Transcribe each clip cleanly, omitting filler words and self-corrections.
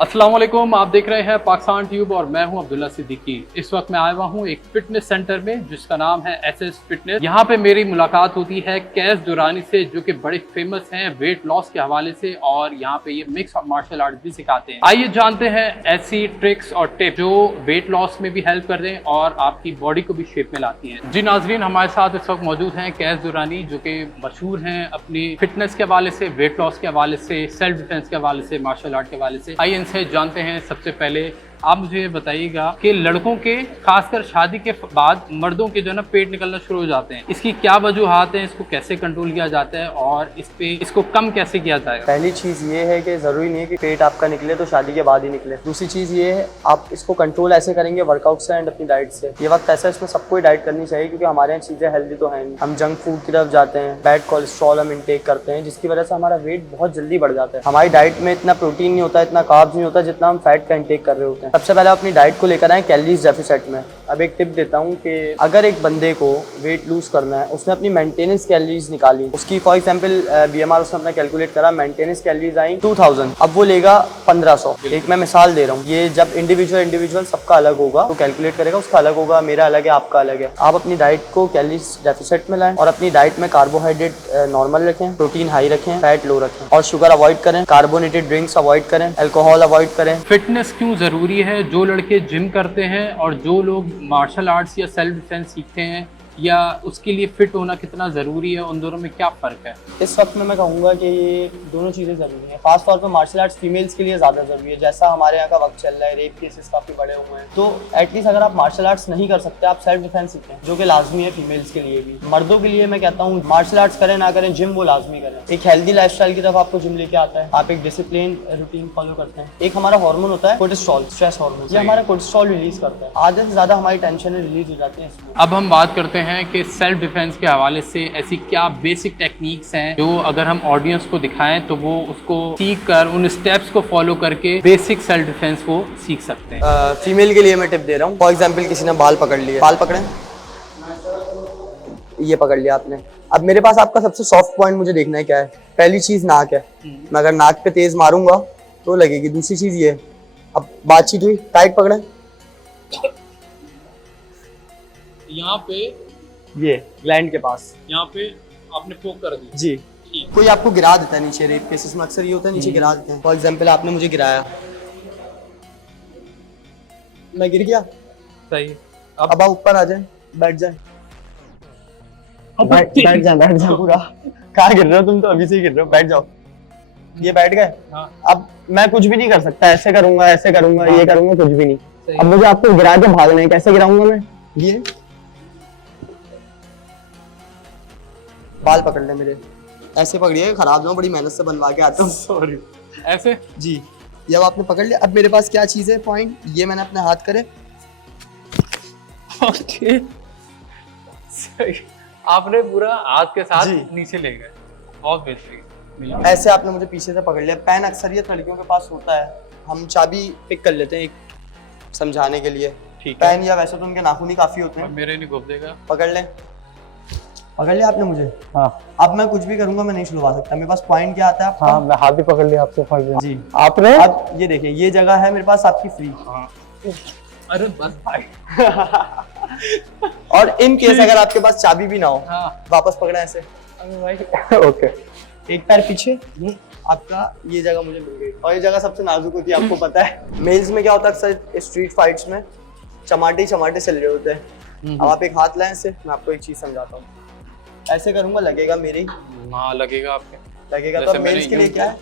अस्सलाम वालेकुम, आप देख रहे हैं पाकिस्तान ट्यूब और मैं हूं अब्दुल्ला सिद्दीकी। इस वक्त मैं आया हुआ हूं एक फिटनेस सेंटर में जिसका नाम है एसएस फिटनेस। यहां पे मेरी मुलाकात होती है कैस दुरानी से, जो कि बड़े फेमस हैं वेट लॉस के हवाले से, और यहां पे ये मिक्स मार्शल आर्ट भी सिखाते हैं। आइए जानते हैं ऐसी ट्रिक्स और टिप्स जो वेट लॉस में भी हेल्प कर दें और आपकी बॉडी को भी शेप में लाती हैं। जी नाजरीन, हमारे साथ इस वक्त मौजूद हैं कैस दुरानी, जो कि मशहूर हैं अपनी फिटनेस के हवाले से, वेट लॉस के हवाले से, सेल्फ डिफेंस के हवाले से, मार्शल आर्ट के हवाले से। आइए इनसे जानते हैं। सबसे पहले आप मुझे बताइएगा कि लड़कों के खासकर शादी के बाद मर्दों के जो है ना पेट निकलना शुरू हो जाते हैं, इसकी क्या वजूहात हैं, इसको कैसे कंट्रोल किया जाता है और इसको कम कैसे किया जाएगा? पहली चीज़ ये है कि ज़रूरी नहीं है कि पेट आपका निकले तो शादी के बाद ही निकले। दूसरी चीज़ ये है आप इसको कंट्रोल ऐसे करेंगे वर्कआउट से एंड अपनी डाइट से। ये वक्त ऐसा है इसमें सबको ही डाइट करनी चाहिए, क्योंकि हमारे यहाँ चीज़ें हेल्दी तो हैं नहीं। हम जंक फूड की तरफ जाते हैं, बैड कोलेस्ट्रॉल हम इंटेक करते हैं, जिसकी वजह से हमारा वेट बहुत जल्दी बढ़ जाता है। हमारी डाइट में इतना प्रोटीन नहीं होता, इतना कार्ब्स नहीं होता जितना हम फैट का इंटेक कर रहे होते हैं। सबसे पहले अपनी डाइट को लेकर आए कैलोरीज डेफिसिट में। अब एक टिप देता हूँ कि अगर एक बंदे को वेट लूज करना है, उसने अपनी मेंटेनेंस कैलोरीज निकाली, उसकी फॉर एग्जांपल बीएमआर उसने अपना कैलकुलेट करा, मेंटेनेंस कैलोरीज आई 2000, अब वो लेगा 1500। एक मैं मिसाल दे रहा हूँ, ये जब इंडिविजुअल सबका अलग होगा तो कैलकुलेट करेगा, उसका अलग होगा, मेरा अलग है, आपका अलग है। आप अपनी डाइट को कैलोरीज डेफिसिट में लाएं और अपनी डाइट में कार्बोहाइड्रेट नॉर्मल रखें, प्रोटीन हाई रखें, फैट लो रखें और शुगर अवॉइड करें, कार्बोनेटेड ड्रिंक्स अवॉइड करें, अल्कोहल अवॉइड करें। फिटनेस क्यों ज़रूरी है? जो लड़के जिम करते हैं और जो लोग मार्शल आर्ट्स या सेल्फ डिफेंस सीखते हैं, या उसके लिए फिट होना कितना ज़रूरी है? उन दोनों में क्या फ़र्क है? इस वक्त में मैं कहूँगा कि ये दोनों चीज़ें ज़रूरी हैं। खास तौर पर मार्शल आर्ट्स फीमेल्स के लिए ज़्यादा ज़रूरी है। जैसा हमारे यहाँ का वक्त चल रहा है, रेप केसेस काफ़ी बड़े हुए हैं, तो एटलीस्ट अगर आप मार्शल आर्ट्स नहीं कर सकते, आप सेल्फ डिफेंस सीखें, जो कि लाजमी है फीमेल्स के लिए भी। मर्दों के लिए मैं कहता हूँ मार्शल आर्ट्स करें ना करें, जिम वो लाजमी करें। एक हेल्दी लाइफस्टाइल की तरफ आपको जिम लेके आता है, आप एक डिसिप्लिन रूटीन फॉलो करते हैं। एक हमारा हार्मोन होता है कोर्टिसोल, स्ट्रेस हार्मोन, ये हमारा कोर्टिसोल रिलीज करता है। आधे से ज़्यादा हमारी टेंशन रिलीज हो जाती है इसमें। अब हम बात करते हैं कि सेल्फ डिफेंस के हवाले से ऐसी क्या बेसिक टेक्निक्स हैं जो अगर हम ऑडियंस को दिखाएं तो वो उसको सीख कर, उन स्टेप्स को फॉलो करके बेसिक सेल्फ डिफेंस वो सीख सकते हैं। फीमेल के लिए मैं टिप दे रहा हूँ। फॉर एग्जाम्पल किसी ने बाल पकड़ लिए, बाल पकड़े, ये पकड़ लिया आपने। अब मेरे पास आपका सबसे सॉफ्ट पॉइंट मुझे देखना है क्या है। पहली चीज नाक है, मैं अगर नाक पे तेज मारूंगा तो लगेगी। दूसरी चीज ये, अब बातचीत हुई, टाइट पकड़े, यहाँ पे ये ग्लैंड के पास, यहाँ पे आपने पोक कर दी जी। कोई आपको गिरा देता है नीचे, रेप केसेस में अक्सर ये होता है, नीचे गिरा देते हैं। फॉर एग्जाम्पल आपने मुझे गिराया, मैं गिर गया, सही। अब आप ऊपर आ जाए, बैठ जाए, बैठ जाए पूरा। कहाँ गिर रहे हो तुम? तो अभी से ही गिर रहे हो, बैठ जाओ। ये बैठ गए। हाँ। अब मैं कुछ भी नहीं कर सकता, ऐसे करूंगा, ऐसे करूंगा, ये करूंगा, कुछ भी नहीं। अब मुझे आपको गिरा के भागना है, कैसे गिराऊंगा मैं? ये बाल पकड़ ले मेरे, ऐसे पकड़िए, खराब ना हो, बड़ी मेहनत से बनवा के आता हूँ। सॉरी, ऐसे जी। ये अब आपने पकड़ लिया। अब मेरे पास क्या चीज है, पॉइंट, ये मैंने अपने हाथ करे। ओके, सही। आपने पूरा हाथ के साथ जी। नीचे ले गए, बहुत बेहतरीन। ऐसे आपने मुझे पीछे से पकड़ लिया। पेन अक्सरियत लड़कियों के पास होता है, हम चाबी पिक कर लेते हैं एक समझाने के लिए। ठीक है। पेन या वैसे तो उनके नाखून ही काफी होते हैं। मेरे नहीं घुस देगा। पकड़ ले, पकड़ लिया आपने मुझे। हाँ। अब मैं कुछ भी करूंगा, मैं नहीं छुड़वा सकता। मेरे पास पॉइंट क्या आता है आपका? हाँ, मैं हाथ भी पकड़ लिया आपसे जी। आपने। अब ये देखिए, ये जगह है मेरे पास आपकी फ्री। हाँ। अरे बस भाई। और इन केस अगर आपके पास चाबी भी ना हो, हाँ। वापस पकड़ा ऐसे, अरे भाई। ओके, एक पैर पीछे, आपका ये जगह मुझे मिल गई। और ये जगह सबसे नाजुक होती है, आपको पता है। मेल्स में क्या होता है, अक्सर स्ट्रीट फाइट्स में चमाटे चल रहे होते हैं। अब आप एक हाथ लाएं से, मैं आपको एक चीज समझाता हूँ। ऐसे करूंगा, लगेगा मेरे, हाँ लगेगा आपके, लगेगा। तो मेल्स के लिए क्या है,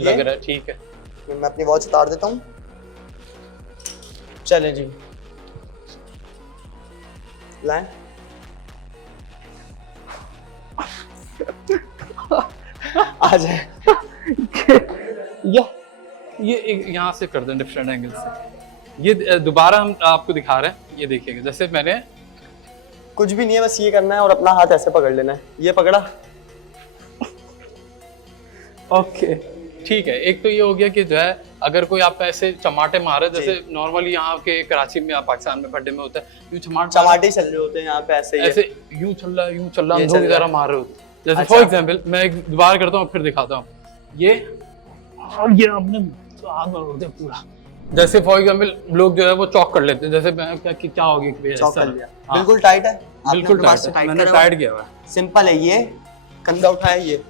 लग रहा है। ठीक है, मैं अपनी वॉच उतार देता हूँ। चले जी, लाएं। आ जाए। ये यहाँ से कर दें डिफरेंट एंगल से। ये दोबारा हम आपको दिखा रहे हैं, ये देखिएगा। जैसे मैंने कुछ भी नहीं है, बस ये करना है और अपना हाथ ऐसे पकड़ लेना है। ये पकड़ा, ओके, ठीक है, एक तो ये हो गया कि जो है अगर कोई आपका ऐसे चमाटे मारे, जैसे नॉर्मली यहाँ के कराची में या पाकिस्तान में बर्थडे में होता है, यूं चमाटे चल रहे होते हैं यहाँ पे ऐसे ही ऐसे यूं चल रहा है, यूं चल रहा है, ये अंधों चल की रहा तरह मार रहे होते हैं। जैसे फॉर एग्जांपल मैं एक बार करता हूँ फिर दिखाता हूँ, ये और ये आपने हाथ मार होते हैं पूरा। जैसे फॉर एग्जांपल लोग जो है वो चौक कर लेते हैं, जैसे मैं क्या होगी, चौक कर लिया, बिल्कुल टाइट है, बिल्कुल टाइट, मैंने टाइट किया हुआ है। सिंपल है, ये कंधा उठाया ये।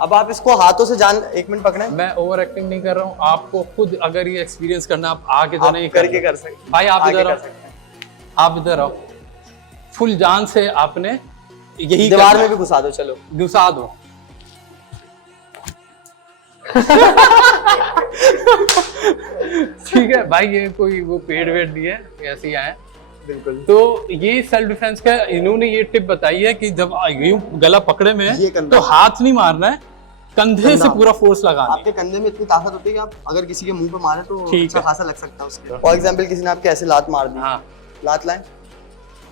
अब आप इसको हाथों से जान, एक मिनट पकड़े, मैं ओवर एक्टिंग नहीं कर रहा हूँ, आपको खुद अगर ये एक्सपीरियंस करना, आप आके तो नहीं करके कर सकते भाई। आप इधर आओ, आप इधर आओ, फुल जान से आपने यही दीवार में भी घुसा दो, चलो घुसा दो। ठीक है भाई, ये कोई वो पेड़ वेड़ नहीं है, ऐसे ही आए। बिल्कुल। तो ये सेल्फ डिफेंस का इन्होंने ये टिप बताई है कि जब यूं गला पकड़े में है तो हाथ नहीं मारना है, कंधे से पूरा फोर्स लगाना है। आपके कंधे में इतनी ताकत होती है कि आप अगर किसी के मुंह पे मारे तो अच्छा खासा लग सकता है उसके। फॉर एग्जांपल किसी ने आपके ऐसे लात मार दी, हाँ, लात लाएं,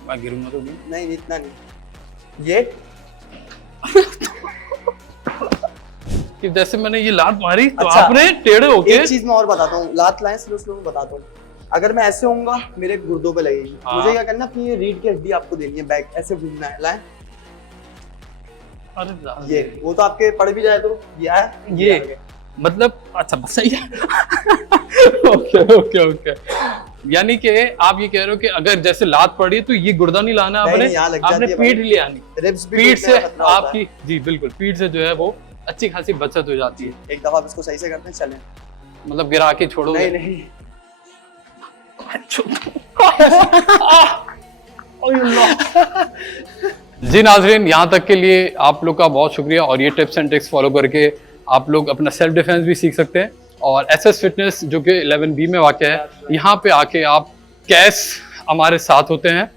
मैं गिरूंगा तो नहीं, इतना नहीं, ये कि जैसे मैंने ये लात मारी तो अच्छा, आपने टेढ़े होके। एक चीज मैं और बताता हूँ, लात लाएं, स्लो में बताता हूँ। अगर मैं ऐसे होऊंगा मेरे गुर्दों पे लगेगी, मुझे क्या करना, अपनी रीढ़ की हड्डी आपको देनी है, बैक ऐसे घूमना है, लाएं। अरे ये वो तो आपके पड़ भी जाए तो ये है, ये मतलब अच्छा बस सही है। ओके ओके ओके, यानी कि आप ये कह रहे हो कि अगर जैसे लात पड़ी तो ये गुर्दा नहीं लाना, आपने पीठ ले आनी, पीठ से आपकी, जी बिल्कुल, पीठ से जो है वो अच्छी खासी बचत हो जाती है। एक दफा इसको सही से करते हैं, चलें, मतलब गिरा के छोड़ो, नहीं जी नाजरीन, यहाँ तक के लिए आप लोग का बहुत शुक्रिया, और ये टिप्स एंड ट्रिक्स फॉलो करके आप लोग अपना सेल्फ डिफेंस भी सीख सकते हैं। और एसएस फिटनेस जो कि 11B में वाक़ है, यहाँ पे आके आप कैस हमारे साथ होते हैं,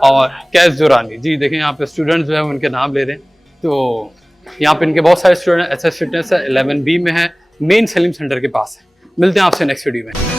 और कैस दुरानी जी देखें यहाँ पे स्टूडेंट्स जो है उनके नाम ले रहे हैं। तो यहाँ पे इनके बहुत सारे स्टूडेंट एसएस फिटनेस है 11B में है, मेन सलीम सेंटर के पास है। मिलते हैं आपसे नेक्स्ट वीडियो में।